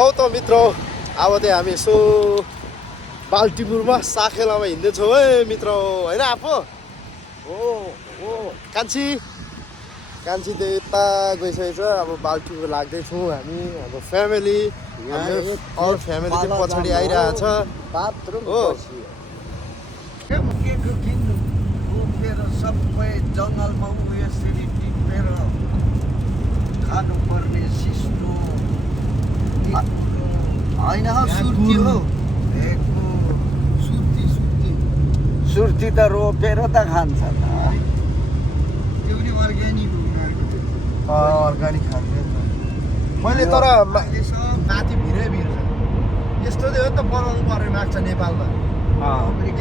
हौ त मित्र अब चाहिँ हामी यसो बाल्टिमोरमा साखेलामा हिँड्दैछौँ है मित्र होइन आफू हो हो कान्छी कान्छी त यता गइसकेको छ अब बाल्टिमोर लाग्दैछौँ हामी अब फ्यामिली अरू फ्यामिली चाहिँ पछाडि आइरहेछ हो सबै जङ्गलमा यसरी टिपेर खानुपर्ने सिस्नो होइन हौ सुर्ती हो सुर्ती त रोपेर त खान्छ त त्यो पनि अर्ग्यानिक अर्ग्यानिक खान्छ मैले तर माथि भिरै भिर छ यस्तो चाहिँ हो त बनाउनु पर्ने माग्छ नेपालमा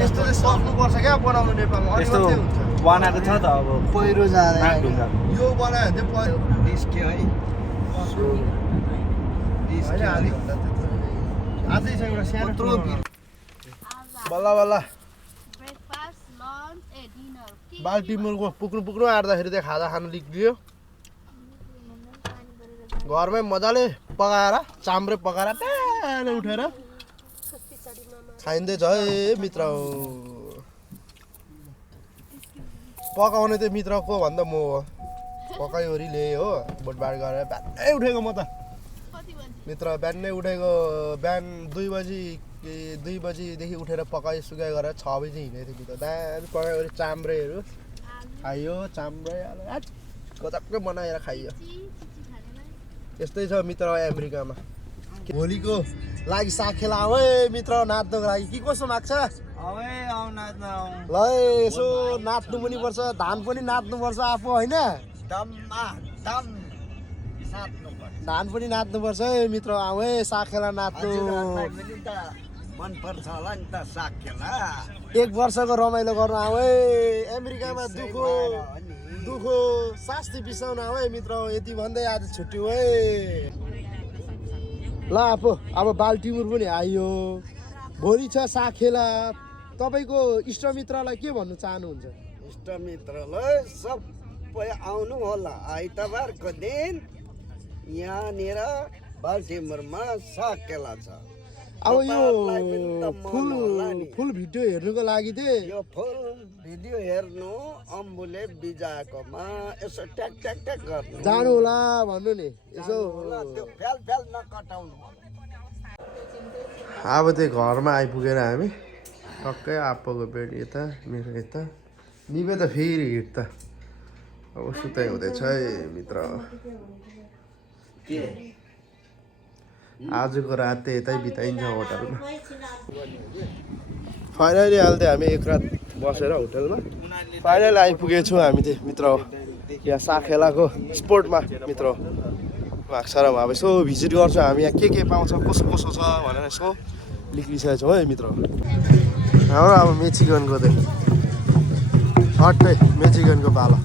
यस्तो चाहिँ सक्नुपर्छ क्या बनाउनु नेपालमा अनि मात्रै हुन्छ बनाएको छ त अब पहिरो जाँदैन यो बनायो भने चाहिँ पहिरो निस्क्यो है होइन आधी घन्टा आजै छ एउटा सानो बल्ल बल्ल बाल्टिमोरको पुग्नु आँट्दाखेरि चाहिँ खाजा खानु निक्लियो घरमै मजाले पकाएर चाम्रे पकाएर बिहान उठेर खाइँदैछ है मित्र पकाउने चाहिँ मित्र को भन्दा म हो पकाइवरी ल्याएँ हो बोटबाड गरेर बिहानै उठेको म त मित्र बिहानै उठेको बिहान 2 बजीदेखि उठेर पकाइ सुकाइ गरेर 6 बजी हिँडेको थियो मित्र बिहान पकाइवरी चाम्रेहरू खाइयो चाम्रे गजबकै बनाएर खाइयो यस्तै छ मित्र अमेरिकामा भोलिको लागि साखेला आऊ है मित्र नाच्नको लागि के कसो माग्छ ल यसो नाच्नु पनि पर्छ धान पनि नाच्नुपर्छ आफू होइन धान पनि नाच्नुपर्छ है मित्र आऊ है साखेला नाच्नु मन पर्छ होला नि त साखेला 1 वर्षको रमाइलो गर्नु आऊ है अमेरिकामा दुखो शास्ति बिसाउन आऊ है मित्र यति भन्दै आज छुट्यो है ल आफू अब बाल्टिमोर पनि आइयो भोलि छ साखेला तपाईको इष्टमित्रलाई के भन्नु चाहनुहुन्छ इष्टमित्रलाई सबै आउनु होला आइतबारको दिन यहाँनिर बाल्टिमोरमा साखेला छ अब यो फुल भिडियो हेर्नुको लागि चाहिँ यो फुल भिडियो हेर्नु अम्बुले बिजाएकोमा यसो ट्याक ट्याक ट्याक गर्नु जानु होला भन्नु नि यसो त्यो फ्याल फ्याल नकटाउनु अब चाहिँ घरमा आइपुगेर हामी टक्कै आप्पाको बेड यता मेरो यता निभे त फेरि हिँड त अब सुताइ हुँदैछ है मित्र आजको रात चाहिँ यतै बिताइन्छ होटलमा फाइनली अहिले हामी एक रात बसेर होटलमा फाइनली आइपुगेछौँ हामी चाहिँ मित्र यहाँ साखेलाको स्पोर्टमा मित्र अक्षरमा अब यसो भिजिट गर्छौँ हामी यहाँ के पाउँछ कसो कसो छ भनेर यसो निक्लिसकेको छौँ है मित्र हाम्रो अब मेचिगनको चाहिँ हट्टै मेचिगनको पालो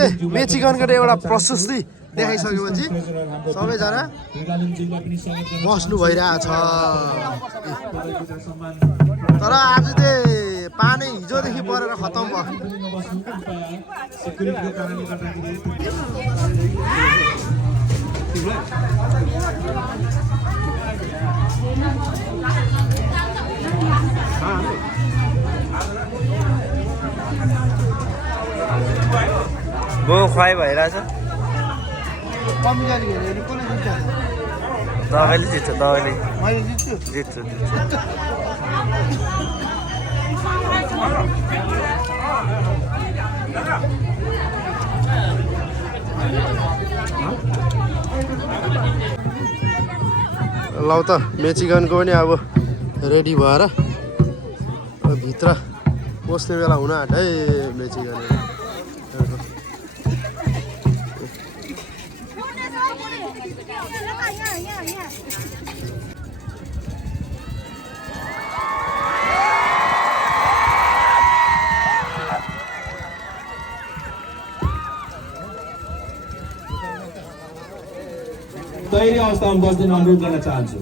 चाहिँ मेचिगनको एउटा प्रशस्ति देखाइसकेपछि सबैजना बस्नु भइरहेछ तर आज चाहिँ पानी हिजोदेखि परेर खतम भयो म खुवाई भइरहेछ तपाईँले जित्छ तपाईँले जित्छु लौ त मेचिगनको पनि अब रेडी भएर भित्र पस्ने बेला हुन आँट है मेचिगन तयारी अवस्थामा बस्दैन अनुरोध गर्न चाहन्छु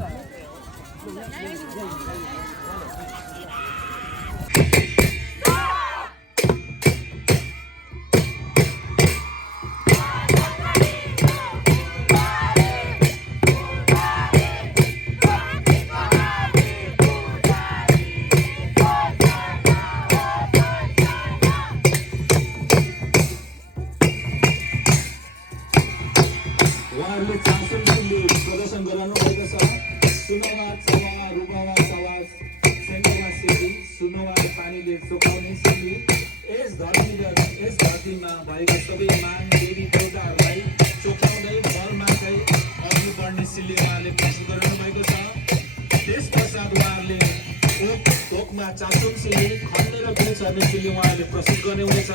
प्रस्तुत गर्ने हुनेछ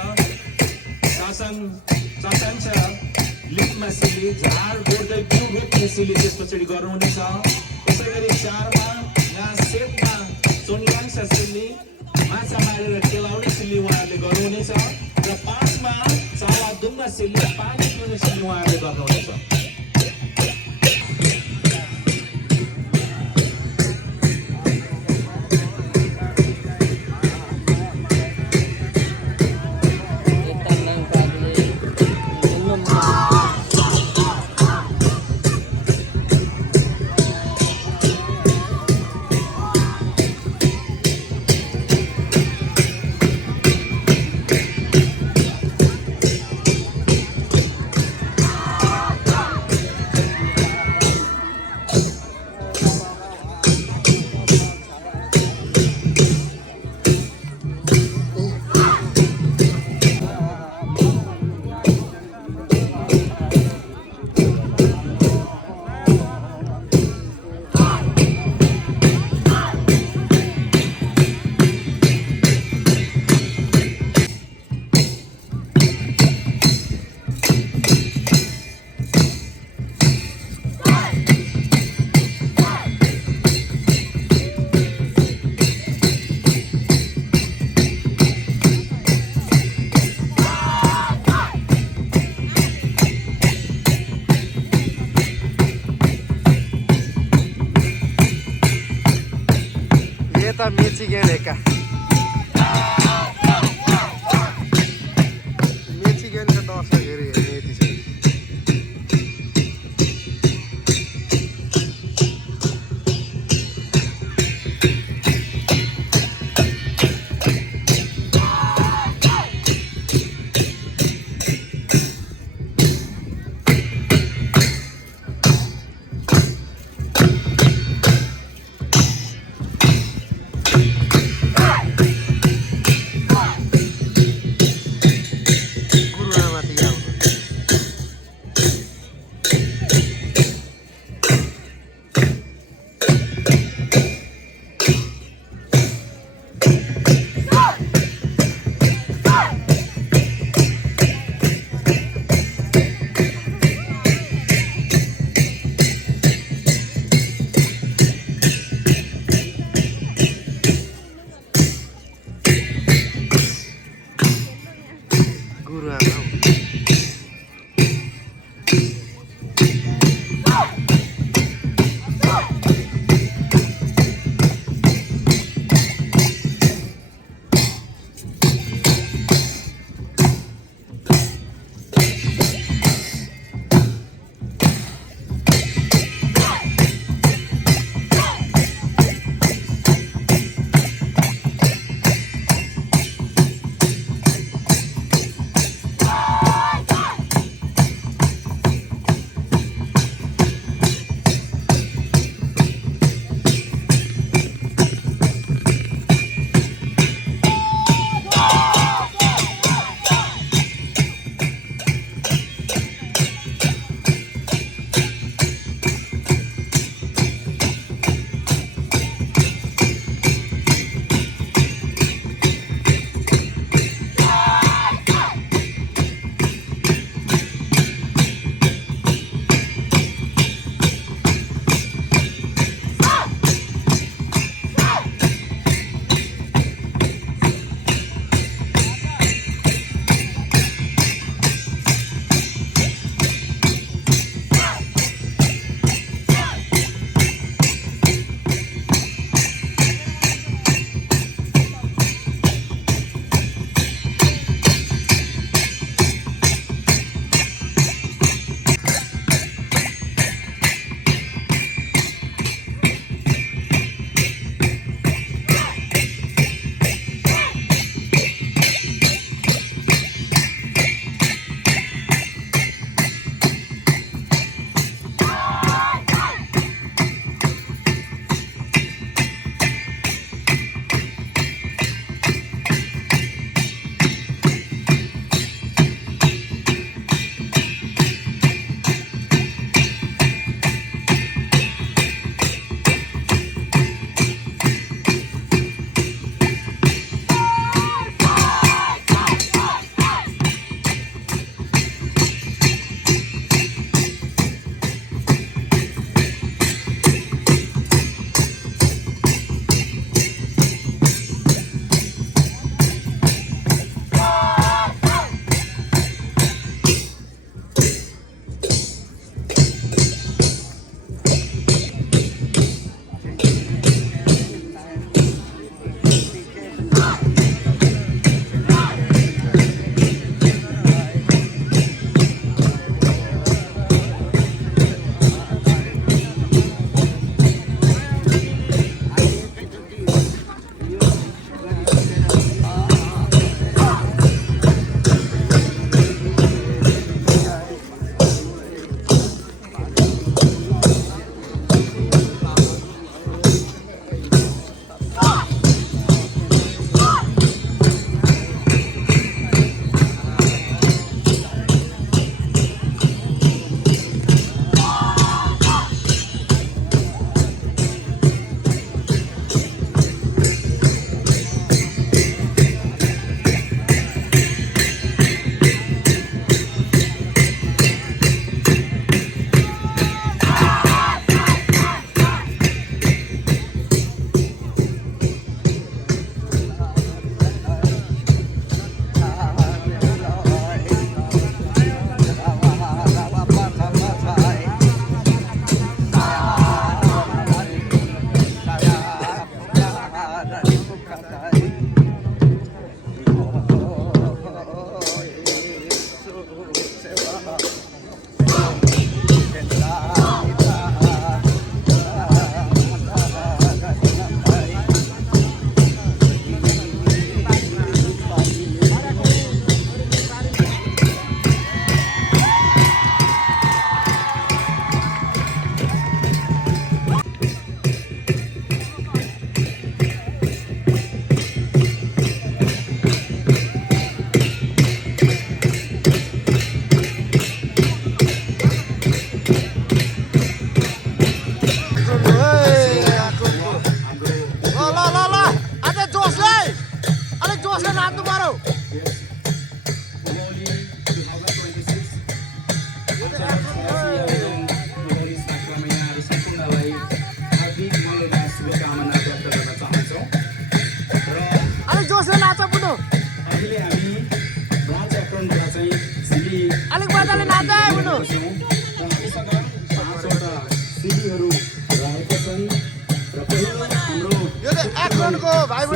लिपमा सिली झार गोड्दै बिउ रोप्ने सिली त्यस पछाडि गर्नुहुनेछ त्यसै गरी 4 मा यहाँ 7 मा सोनियाङ्सा सिली माछा मारेर खेलाउने सिली उहाँहरूले गर्नुहुनेछ र 5 मा चाला दुम्ना सिली पानी पिउने सिली उहाँहरूले गर्नुहुनेछ मेचिगन एका मेचिगनको दर्शकहरू हेर्ने यति छ गुरुआमा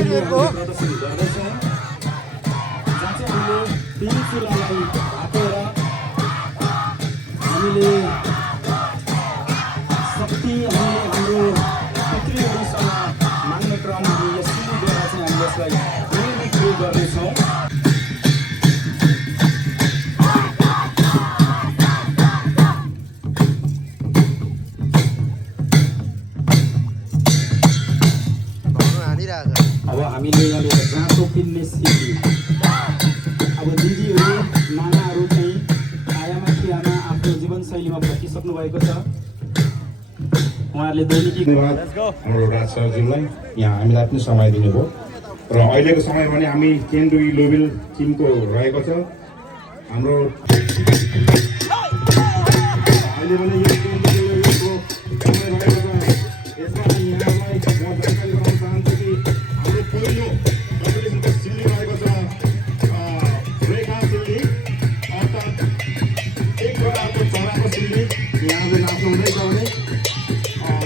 नानीहरूको हो। प्रदर्शनी गर्दैछौँ जहाँ चाहिँ हामीले तीन चुलालाई ढाकेर हामीले शक्ति हामीले हाम्रो पितृहरूसँग माग्ने क्रम यस चुलीद्वारा चाहिँ हामी यसलाई निर्मित गर्दैछौँ। अब हामीले यहाँनिर जाँतो किन्ने सिक्यौँ। अब दिदीहरू नानाहरू चाहिँ आयामा क्रियामा आफ्नो जीवनशैलीमा भटिसक्नु भएको छ। उहाँहरूले दैनिकी धन्यवाद हाम्रो राज सरज्यूलाई यहाँ हामीलाई पनि समय दिनुभयो र अहिलेको समयमा पनि हामी केन्द्री लोबिल टिमको रहेको छ हाम्रो अहिले पनि यो केन्द्री लोबिलको समय रहेको छ। यसमा यहाँलाई म जानकारी गराउन चाहन्छु कि हाम्रो पहिलो कम्पिटिसनको सिल्ली रहेको छ रेखा सिल्ली अर्थात् एक प्रकारको चराको सिल्ली यहाँले नाच्नु हुँदैछ भने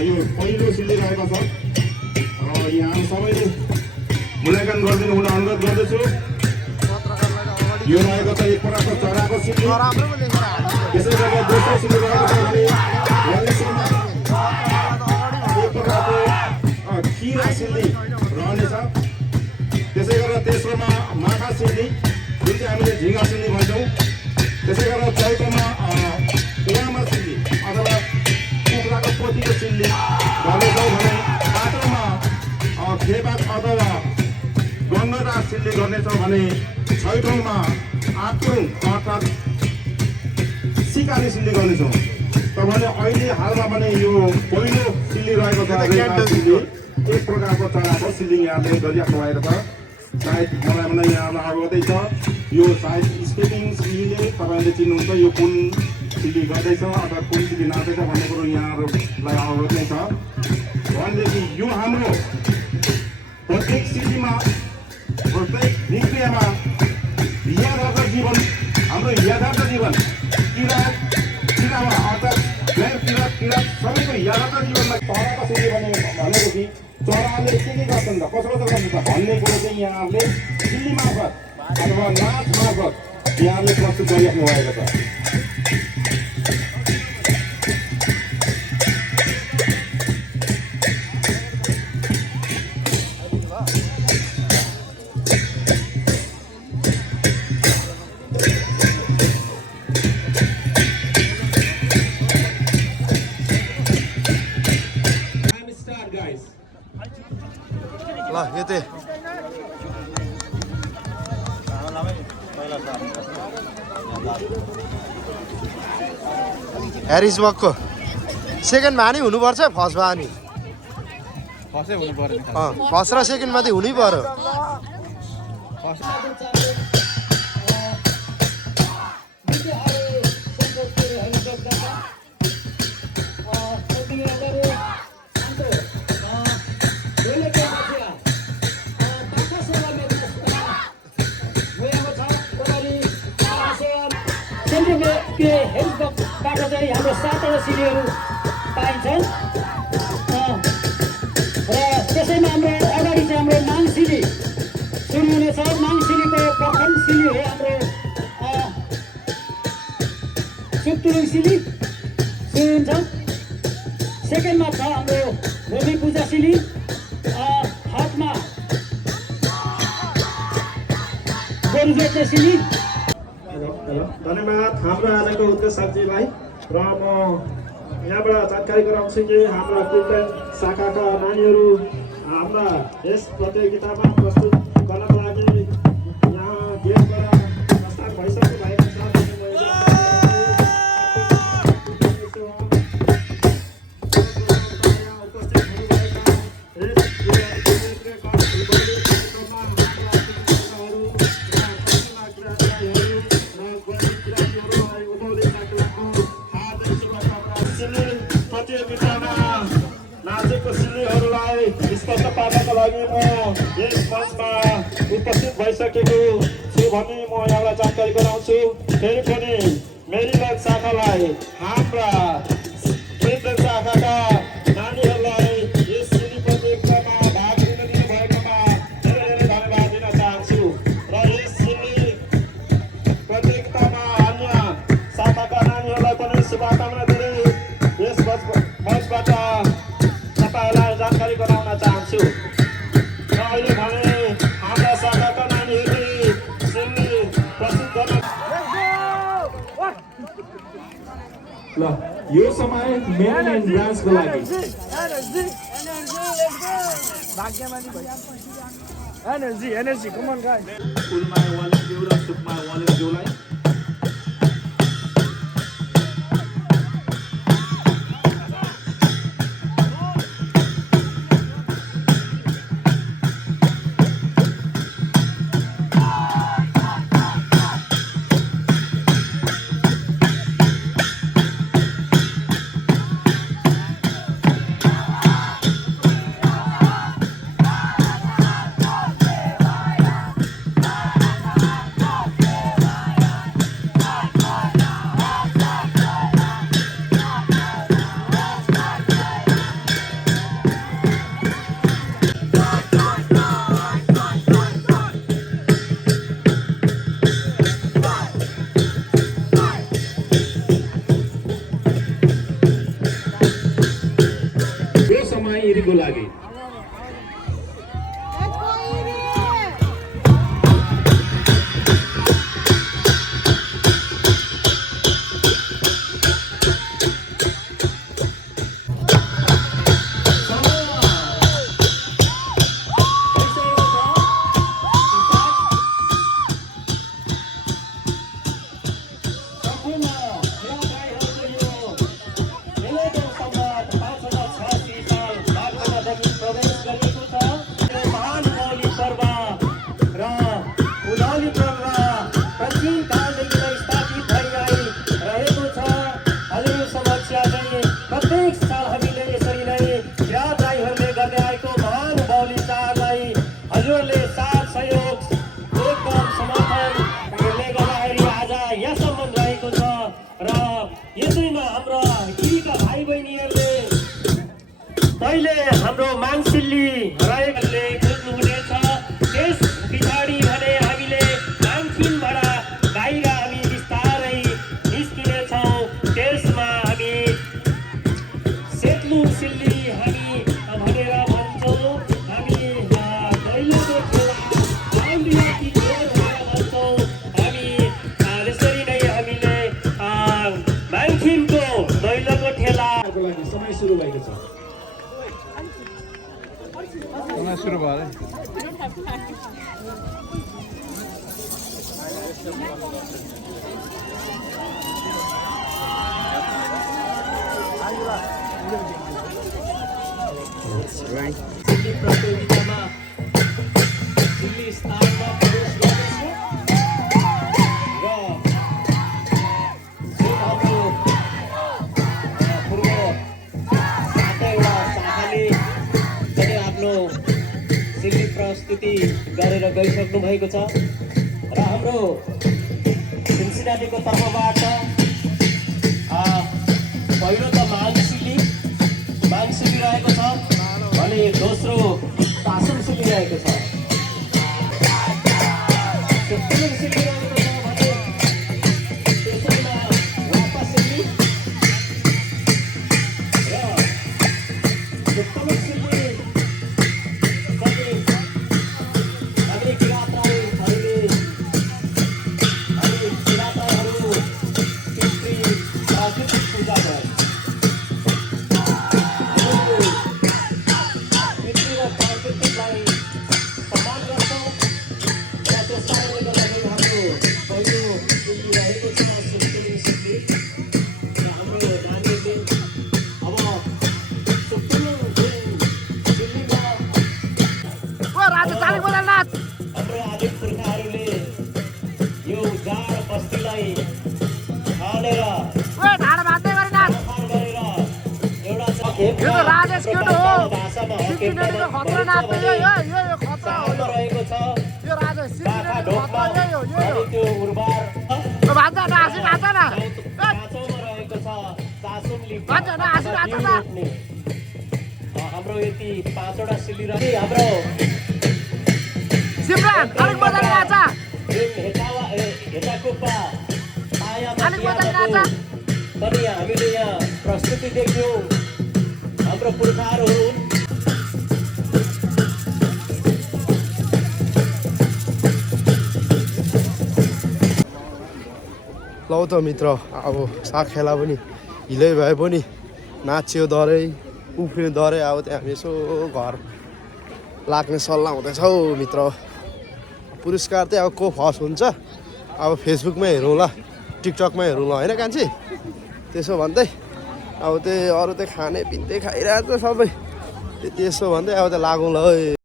यो पहिलो सिल्ली रहेको छ र यहाँ सबैले मूल्याङ्कन गरिदिनु हुन अनुरोध गर्दछु। यो रहेको छ एक प्रकारको चराको सिल्ली। त्यसै गरी दोस्रो सिल्ली रहेको छ भने एक प्रकारको किरा सिल्ली रहनेछ। त्यसै गरेर तेस्रोमा माछा सिल्ली जुन चाहिँ हामीले झिङ्गा सिल्ली भन्छौँ। त्यसै गरेर चौथोमा उहाँमा सिल्ली अथवा कुखुराको पोथीको सिल्ली गर्नेछौँ भने पाँचौँमा खेपाक अथवा गङ्गटा सिल्ली गर्नेछौँ भने छैठौँमा आक्रुङ अर्थात् सिकारी सिल्ली गर्नेछौँ। तपाईँले अहिले हालमा भने यो पहिलो सिल्ली रहेको छ रेखा सिल्ली एक प्रकारको चराको सिल्ली यहाँले गरिराख्नु भएको छ। सायद मलाई पनि यहाँलाई अवगतै छ यो सायद स्पिकिङ सिल्लीले तपाईँले चिन्नुहुन्छ यो कुन सिल्ली गर्दैछ अथवा कुन सिल्ली नाच्दैछ भन्ने कुरो यहाँहरूलाई अवगत नै छ। भनेदेखि यो हाम्रो प्रत्येक सिल्लीमा प्रत्येक निक्रियामा यथार्थ जीवन हाम्रो यथार्थ जीवन किरामा अर्थात् गैर किरा सबैको यथार्थ जीवनमा चराको सिल्ली भनेको कि चराले के गर्छन् त कसो गर्छन् त भन्ने कुरो चाहिँ यहाँहरूले सिल्ली मार्फत अथवा नाच मार्फत यहाँहरूले प्रस्तुत गरिराख्नु भएको छ। ल यो चाहिँ ह्यारिसबर्गको सेकेन्डमा नि हुनुपर्छ फर्स्टमा नि फर्स्ट र सेकेन्डमा चाहिँ हुनै पर्यो। हेल्पबाट चाहिँ हाम्रो 7वटा सिल्लीहरू पाइन्छन् र त्यसैमा हाम्रो अगाडि चाहिँ हाम्रो नाङ सिल्ली सुरु हुनेछ। नाङ सिल्लीको प्रथम सिल्ली हो हाम्रो सुक्तुरुङ सिल्ली सुरु हुन्छ। सेकेन्डमा छ हाम्रो भूमि पूजा सिल्ली, थर्डमा गोरु जोत्ने सिल्ली। धन्यवाद हाम्रो आजको उद्घोषकजीलाई र म यहाँबाट जानकारी गराउँछु कि हाम्रा कीर्तन शाखाका नानीहरू हाम्रा यस प्रतियोगितामा प्रस्तुत गर्नको लागि यहाँ गेटबाट प्रस्ताव भइसक्नु भएको छ। प्रतियोगितामा नाचेको सिल्लीहरूलाई स्पष्ट पार्नका लागि म यस मञ्चमा उपस्थित भइसकेको छु भने म यहाँलाई जानकारी गराउँछु। फेरि पनि मेरील्यान्ड शाखालाई हाम्रा केन्द्र शाखाका नानीहरूलाई यस सिल्ली प्रतियोगितामा भाग लिन दिनुभएकोमा धेरै शुभकामना दिँदै यस मञ्चबाट तपाईँहरूलाई जानकारी गराउन चाहन्छु र अहिले भने हाम्रा सहरका नानीहरूले सिल्ली प्रस्तुत गर्न ल यो समय मेन एन्ड डान्सको लागि फुलमाया वालेज्यू र सुकमाया वालेज्यूलाई को लागि पहिले हाम्रो माङसिल्ली रहेकोले खोज्नुहुनेछ त्यस पछाडि भने हामीले माङखिमबाट बाहिर हामी बिस्तारै निस्किनेछौँ त्यसमा हामी सेतलुङ सिल्ली हामी भनेर भन्छौँ हामी दैलोको भन्छौँ हामी त्यसरी नै हामीले माङखिमको दैलोको ठेलाको लागि समय सुरु भएको छ सुरु भयो प्रतियोगितामा दिल्ली स्थानमा प्रवेश गर्दैछ र हाम्रो पूर्व 7वटा शाखाले पनि आफ्नो दिल्ली प्रस्तुति गरेर गइसक्नु भएको छ र हाम्रो सिन्सिनाटीको तर्फबाट पहिलो त माङसिल्ली रहेको छ भने दोस्रो पासुङ सिल्ली रहेको छ राजेश केटो हो सिन्सिनेटीको खतरा नाच्दै यो खतरा हो यो राजेश सिन्सिनेटीको खतरा यो त्यो उर्वर भान्जा नासी नाच्छ न भान्जा नासी नाच्छ न हाम्रो यति 5वटा सिल्ली र हाम्रो सिमरान अलिक मजाले नाच्छ हेटाकुप्पा अलिक मजाले नाच्छ पनि हामीले यहाँ प्रस्तुति देख्यौँ हाम्रो पुर्खाहरू हुन् लौ त मित्र अब साग खेला पनि हिलै भए पनि नाच्यो दरै उफ्रियो दरै अब त्यहाँ हामी यसो घर लाग्ने सल्लाह हुँदैछ हौ मित्र पुरस्कार चाहिँ अब को फर्स्ट हुन्छ अब फेसबुकमै हेरौँला टिकटकमै हेरौँला होइन कान्छी त्यसो भन्दै अब त्यही अरू चाहिँ खाने पिन्दै खाइरहेको छ सबै त्यसो भन्दै अब त लागौँ ल